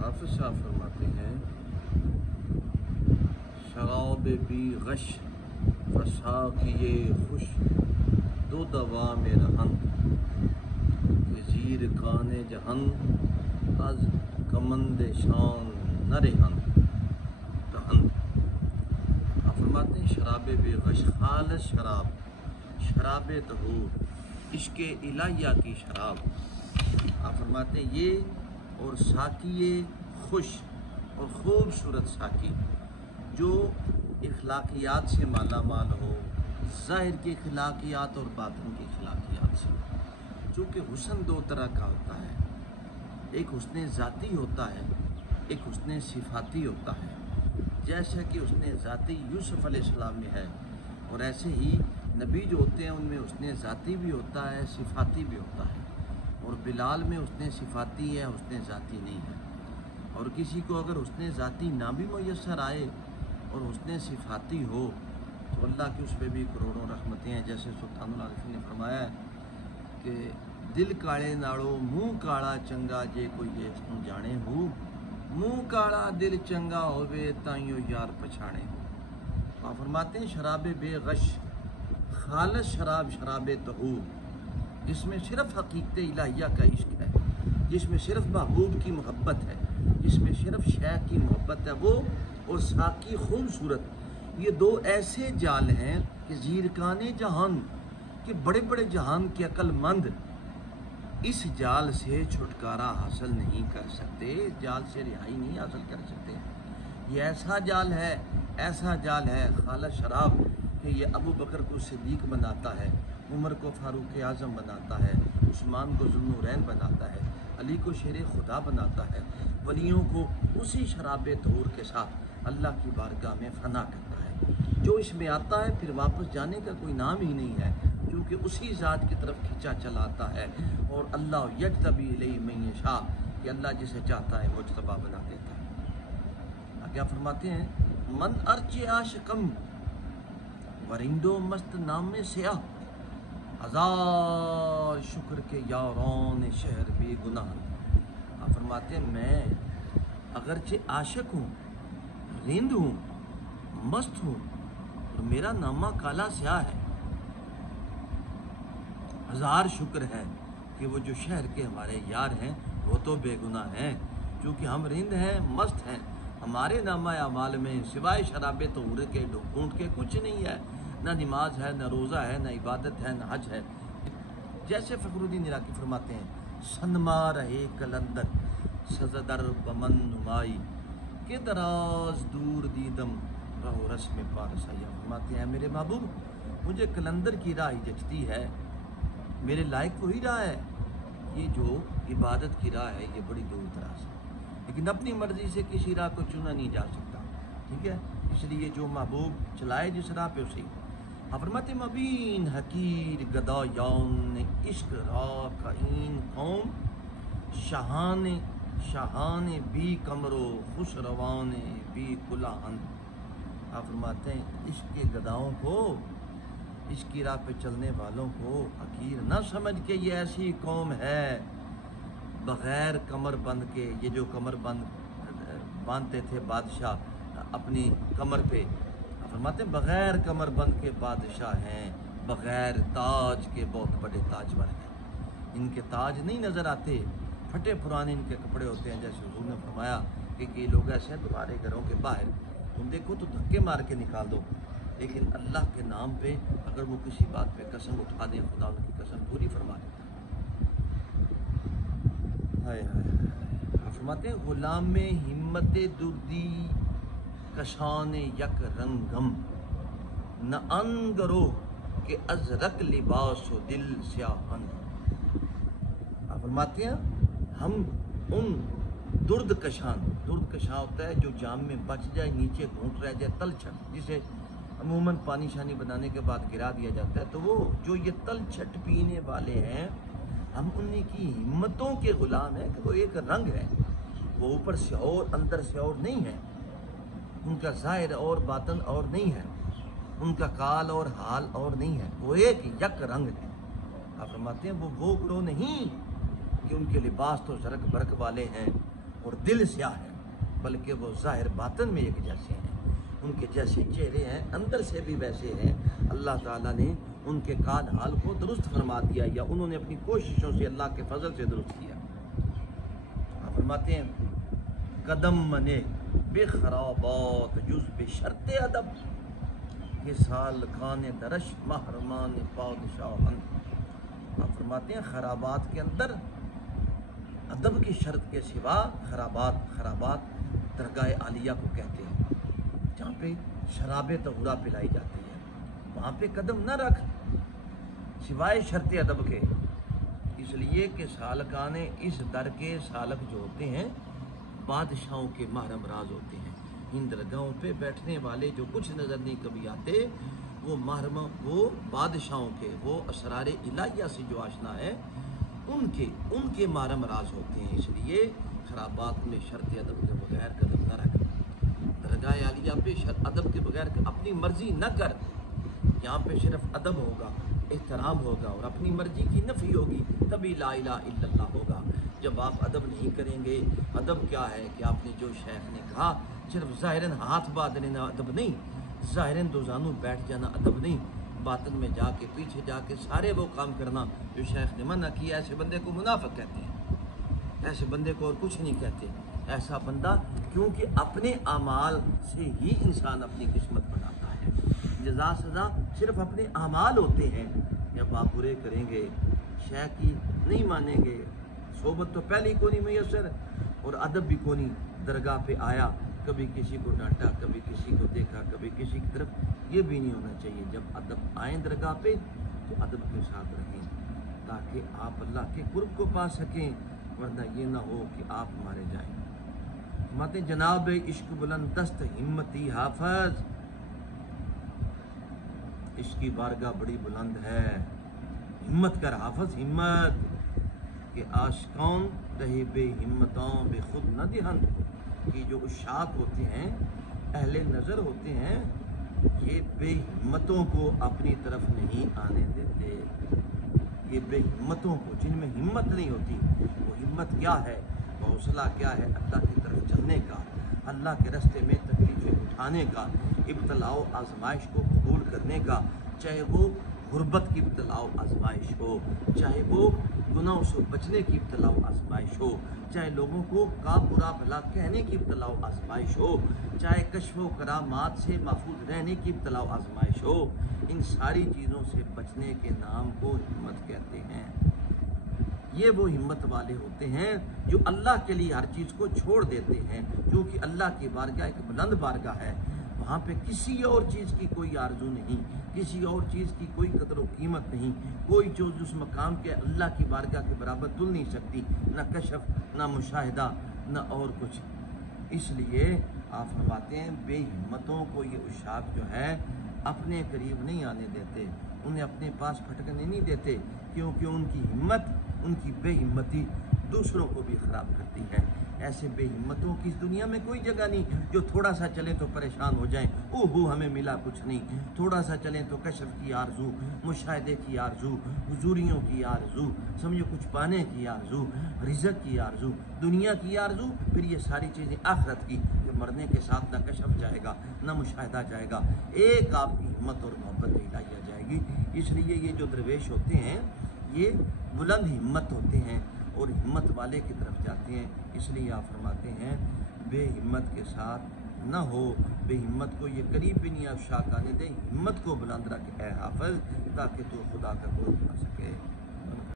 حافظ صاحب فرماتے ہیں شراب بی غش فساقی خوش دو دوام رہن کہ زیر کان جہن از کمند شان نہ رہن رہن۔ آپ فرماتے ہیں شراب بے غش خالص شراب، شراب طہور، عشق الہیہ کی شراب، آپ فرماتے ہیں یہ اور ساقی خوش اور خوبصورت ساقی جو اخلاقیات سے مالا مال ہو، ظاہر کی اخلاقیات اور باطن کی اخلاقیات سے، چونکہ حسن دو طرح کا ہوتا ہے، ایک حسن ذاتی ہوتا ہے، ایک حسن صفاتی ہوتا ہے۔ جیسا کہ حسن ذاتی یوسف علیہ السلام میں ہے، اور ایسے ہی نبی جو ہوتے ہیں ان میں حسن ذاتی بھی ہوتا ہے، صفاتی بھی ہوتا ہے، اور بلال میں حسن صفاتی ہے، حسن ذاتی نہیں ہے۔ اور کسی کو اگر حسن ذاتی نہ بھی میسر آئے اور حسن صفاتی ہو تو اللہ کی اس پہ بھی کروڑوں رحمتیں ہیں، جیسے سلطان العارفین نے فرمایا ہے کہ دل کاڑے ناڑو منہ کاڑا چنگا جے کوئی یہ جانے ہو، منہ کاڑا دل چنگا ہوئے تائیوں یار پچھانے ہو۔ آپ فرماتے ہیں شراب بے غش خالص شراب، شراب طہور، جس میں صرف حقیقت الہیہ کا عشق ہے، جس میں صرف محبوب کی محبت ہے، جس میں صرف شیخ کی محبت ہے، وہ اور ساقی خوبصورت، یہ دو ایسے جال ہیں کہ زیرکان جہان کہ بڑے بڑے جہان کے عقل مند اس جال سے چھٹکارا حاصل نہیں کر سکتے، جال سے رہائی نہیں حاصل کر سکتے۔ یہ ایسا جال ہے، ایسا جال ہے خالص شراب کہ یہ ابو بکر کو صدیق بناتا ہے، عمر کو فاروق اعظم بناتا ہے، عثمان کو ذوالنورین بناتا ہے، علی کو شیر خدا بناتا ہے، ولیوں کو اسی شراب طہور کے ساتھ اللہ کی بارگاہ میں فنا کرتا ہے۔ جو اس میں آتا ہے پھر واپس جانے کا کوئی نام ہی نہیں ہے، کیونکہ اسی ذات کی طرف کھینچا چلا آتا ہے، اور اللہ یجتبی الیہ من یشاء، کہ اللہ جسے چاہتا ہے مجتبی بنا دیتا ہے۔ کیا فرماتے ہیں من ارچ عاشقم ورندو مست نام سیاہ ہزار شکر کے یاران شہر بے گناہ۔ آپ فرماتے ہیں میں اگرچہ عاشق ہوں، رند ہوں، مست ہوں، اور میرا نامہ کالا سیاہ ہے، ہزار شکر ہے کہ وہ جو شہر کے ہمارے یار ہیں وہ تو بے گناہ ہیں، چونکہ ہم رند ہیں، مست ہیں، ہمارے نامہ اعمال میں سوائے شراب طہور کے ڈھونڈ کے کچھ نہیں ہے، نہ نماز ہے، نہ روزہ ہے، نہ عبادت ہے، نہ حج ہے۔ جیسے فخر الدین عراقی فرماتے ہیں سنما رہے کلندر سزدر بمن نمائی کہ دراز دور دیدم رہو رسم پارسیا۔ فرماتے ہیں میرے محبوب مجھے کلندر کی راہ جچتی ہے، میرے لائق وہی راہ ہے، یہ جو عبادت کی راہ ہے یہ بڑی دور دراز ہے، لیکن اپنی مرضی سے کسی راہ کو چنا نہیں جا سکتا، ٹھیک ہے، اس لیے جو محبوب چلائے جس راہ پہ اسے۔ فرماتے مبین حقیر گدایان عشق را کائین قوم شاہان بھی کمرو خوش روان بھی کلاہن۔ آپ فرماتے ہیں عشق کے گداؤں کو، عشق کی راہ پہ چلنے والوں کو حقیر نہ سمجھ کے یہ ایسی قوم ہے بغیر کمر بند کے، یہ جو کمر باندھتے تھے بادشاہ اپنی کمر پہ، فرماتے ہیں بغیر کمر بند کے بادشاہ ہیں، بغیر تاج کے بہت بڑے تاجور ہیں، ان کے تاج نہیں نظر آتے، پھٹے پرانے ان کے کپڑے ہوتے ہیں، جیسے حضور نے فرمایا کہ یہ لوگ ایسے ہیں تمہارے گھروں کے باہر تم دیکھو تو دھکے مار کے نکال دو، لیکن اللہ کے نام پہ اگر وہ کسی بات پہ قسم اٹھا دیں خدا ان کی قسم پوری فرما دیتا ہے۔ فرماتے ہیں غلام میں ہمت دردی کشان یک رنگم نہ انگرو کہ ازرق لباس و دل سیاہن۔ آپ فرماتے ہیں ہم ان درد کشان ہوتا ہے جو جام میں بچ جائے، نیچے گھونٹ رہ جائے، تل چھٹ جسے عموماً پانی شانی بنانے کے بعد گرا دیا جاتا ہے، تو وہ جو یہ تل چھٹ پینے والے ہیں ہم انہی کی ہمتوں کے غلام ہیں کہ وہ ایک رنگ ہے، وہ اوپر سے اور اندر سے اور نہیں ہے، ان کا ظاہر اور باطن اور نہیں ہے، ان کا کال اور حال اور نہیں ہے، وہ ایک یک رنگ ہے۔ آپ فرماتے ہیں وہ گروہ نہیں کہ ان کے لباس تو زرق برق والے ہیں اور دل سیاہ ہے، بلکہ وہ ظاہر باطن میں ایک جیسے ہیں، ان کے جیسے چہرے ہیں، اندر سے بھی ویسے ہیں۔ اللہ تعالیٰ نے ان کے کال حال کو درست فرما دیا، یا انہوں نے اپنی کوششوں سے اللہ کے فضل سے درست کیا۔ آپ فرماتے ہیں قدم منے بے خرابات جز بے شرط ادب، یہ سال کان درش محرمان پادشاہن۔ آپ فرماتے ہیں خرابات کے اندر ادب کی شرط کے سوا خرابات درگاہ عالیہ کو کہتے ہیں، جہاں پہ شراب طہورہ پلائی جاتی ہے، وہاں پہ قدم نہ رکھ سوائے شرط ادب کے، اس لیے کہ سالکان اس در کے سالک جو ہوتے ہیں بادشاہوں کے محرم راز ہوتے ہیں۔ ان درگاہوں پہ بیٹھنے والے جو کچھ نظر نہیں کبھی آتے، وہ محرم، وہ بادشاہوں کے، وہ اسرار الہیہ سے جو آشنا ہے ان کے محرم راز ہوتے ہیں۔ اس لیے خرابات میں شرط ادب کے بغیر قدم نہ رکھ، درگاہ عالیہ پہ ادب کے بغیر اپنی مرضی نہ کر، یہاں پہ صرف ادب ہوگا، احترام ہوگا اور اپنی مرضی کی نفی ہوگی، تبھی لا الہ الا اللہ ہوگا۔ جب آپ ادب نہیں کریں گے، ادب کیا ہے کہ آپ نے جو شیخ نے کہا صرف ظاہراً ہاتھ باندھ لینا ادب نہیں، ظاہراً دو زانوں بیٹھ جانا ادب نہیں، باطن میں جا کے پیچھے جا کے سارے وہ کام کرنا جو شیخ نے منع کیا، ایسے بندے کو منافق کہتے ہیں، ایسے بندے کو اور کچھ نہیں کہتے۔ ایسا بندہ کیونکہ اپنے اعمال سے ہی انسان اپنی قسمت بناتا ہے، جزا سزا صرف اپنے اعمال ہوتے ہیں۔ جب آپ برے کریں گے، شیخ کی نہیں مانیں گے، صحبت تو پہلے کو نہیں میسر اور ادب بھی کو نہیں، درگاہ پہ آیا کبھی کسی کو ڈانٹا، کبھی کسی کو دیکھا، کبھی کسی کی طرف، یہ بھی نہیں ہونا چاہیے۔ جب ادب آئیں درگاہ پہ تو ادب کے ساتھ رہیں تاکہ آپ اللہ کے قرب کو پا سکیں، ورنہ یہ نہ ہو کہ آپ مارے جائیں۔ فرماتے ہیں جناب عشق بلند دست ہمتی حافظ، عشق کی بارگاہ بڑی بلند ہے، ہمت کر حافظ ہمت، کہ عاشقان رہے بے ہمتاں بے خود نہ دہن، کہ جو عشاق ہوتے ہیں، اہل نظر ہوتے ہیں، یہ بے ہمتوں کو اپنی طرف نہیں آنے دیتے۔ یہ بے ہمتوں کو، جن میں ہمت نہیں ہوتی، وہ ہمت کیا ہے، وہ حوصلہ کیا ہے، اللہ کی طرف چلنے کا، اللہ کے راستے میں تکلیفیں اٹھانے کا، ابتلاء و آزمائش کو قبول کرنے کا، چاہے وہ غربت کی ابتلاء و آزمائش ہو، چاہے وہ گناہوں سے بچنے کی ابتلاء و آزمائش ہو، چاہے لوگوں کو کا برا بھلا کہنے کی ابتلاء و آزمائش ہو، چاہے کشف و کرامات سے محفوظ رہنے کی ابتلاء و آزمائش ہو، ان ساری چیزوں سے بچنے کے نام کو ہمت کہتے ہیں۔ یہ وہ ہمت والے ہوتے ہیں جو اللہ کے لیے ہر چیز کو چھوڑ دیتے ہیں، کیونکہ اللہ کی بارگاہ ایک بلند بارگاہ ہے، وہاں پہ کسی اور چیز کی کوئی آرزو نہیں، کسی اور چیز کی کوئی قدر و قیمت نہیں، کوئی چیز اس مقام کے اللہ کی بارگاہ کے برابر تل نہیں سکتی، نہ کشف، نہ مشاہدہ، نہ اور کچھ۔ اس لیے آپ فرماتے ہیں بے ہمتوں کو یہ عشاق جو ہے اپنے قریب نہیں آنے دیتے، انہیں اپنے پاس پھٹکنے نہیں دیتے، کیونکہ ان کی ہمت، ان کی بے ہمتی دوسروں کو بھی خراب کرتی ہے۔ ایسے بے ہمتوں کی اس دنیا میں کوئی جگہ نہیں جو تھوڑا سا چلیں تو پریشان ہو جائیں، اوہو ہمیں ملا کچھ نہیں، تھوڑا سا چلیں تو کشف کی آرزو، مشاہدے کی آرزو، حضوریوں کی آرزو، سمجھو کچھ پانے کی آرزو، رزق کی آرزو، دنیا کی آرزو، پھر یہ ساری چیزیں آخرت کی، کہ مرنے کے ساتھ نہ کشف جائے گا نہ مشاہدہ جائے گا، ایک آپ کی ہمت اور محبت الہیہ جائے گی۔ اس لیے یہ جو درویش ہوتے ہیں یہ بلند ہمت ہوتے ہیں اور ہمت والے کی طرف جاتے ہیں۔ اس لیے آپ فرماتے ہیں بے ہمت کے ساتھ نہ ہو، بے ہمت کو یہ قریب بھی نہیں عشاق آنے دے، ہمت کو بلند رکھ اے حافظ، تاکہ تو خدا کا قرب پا سکے۔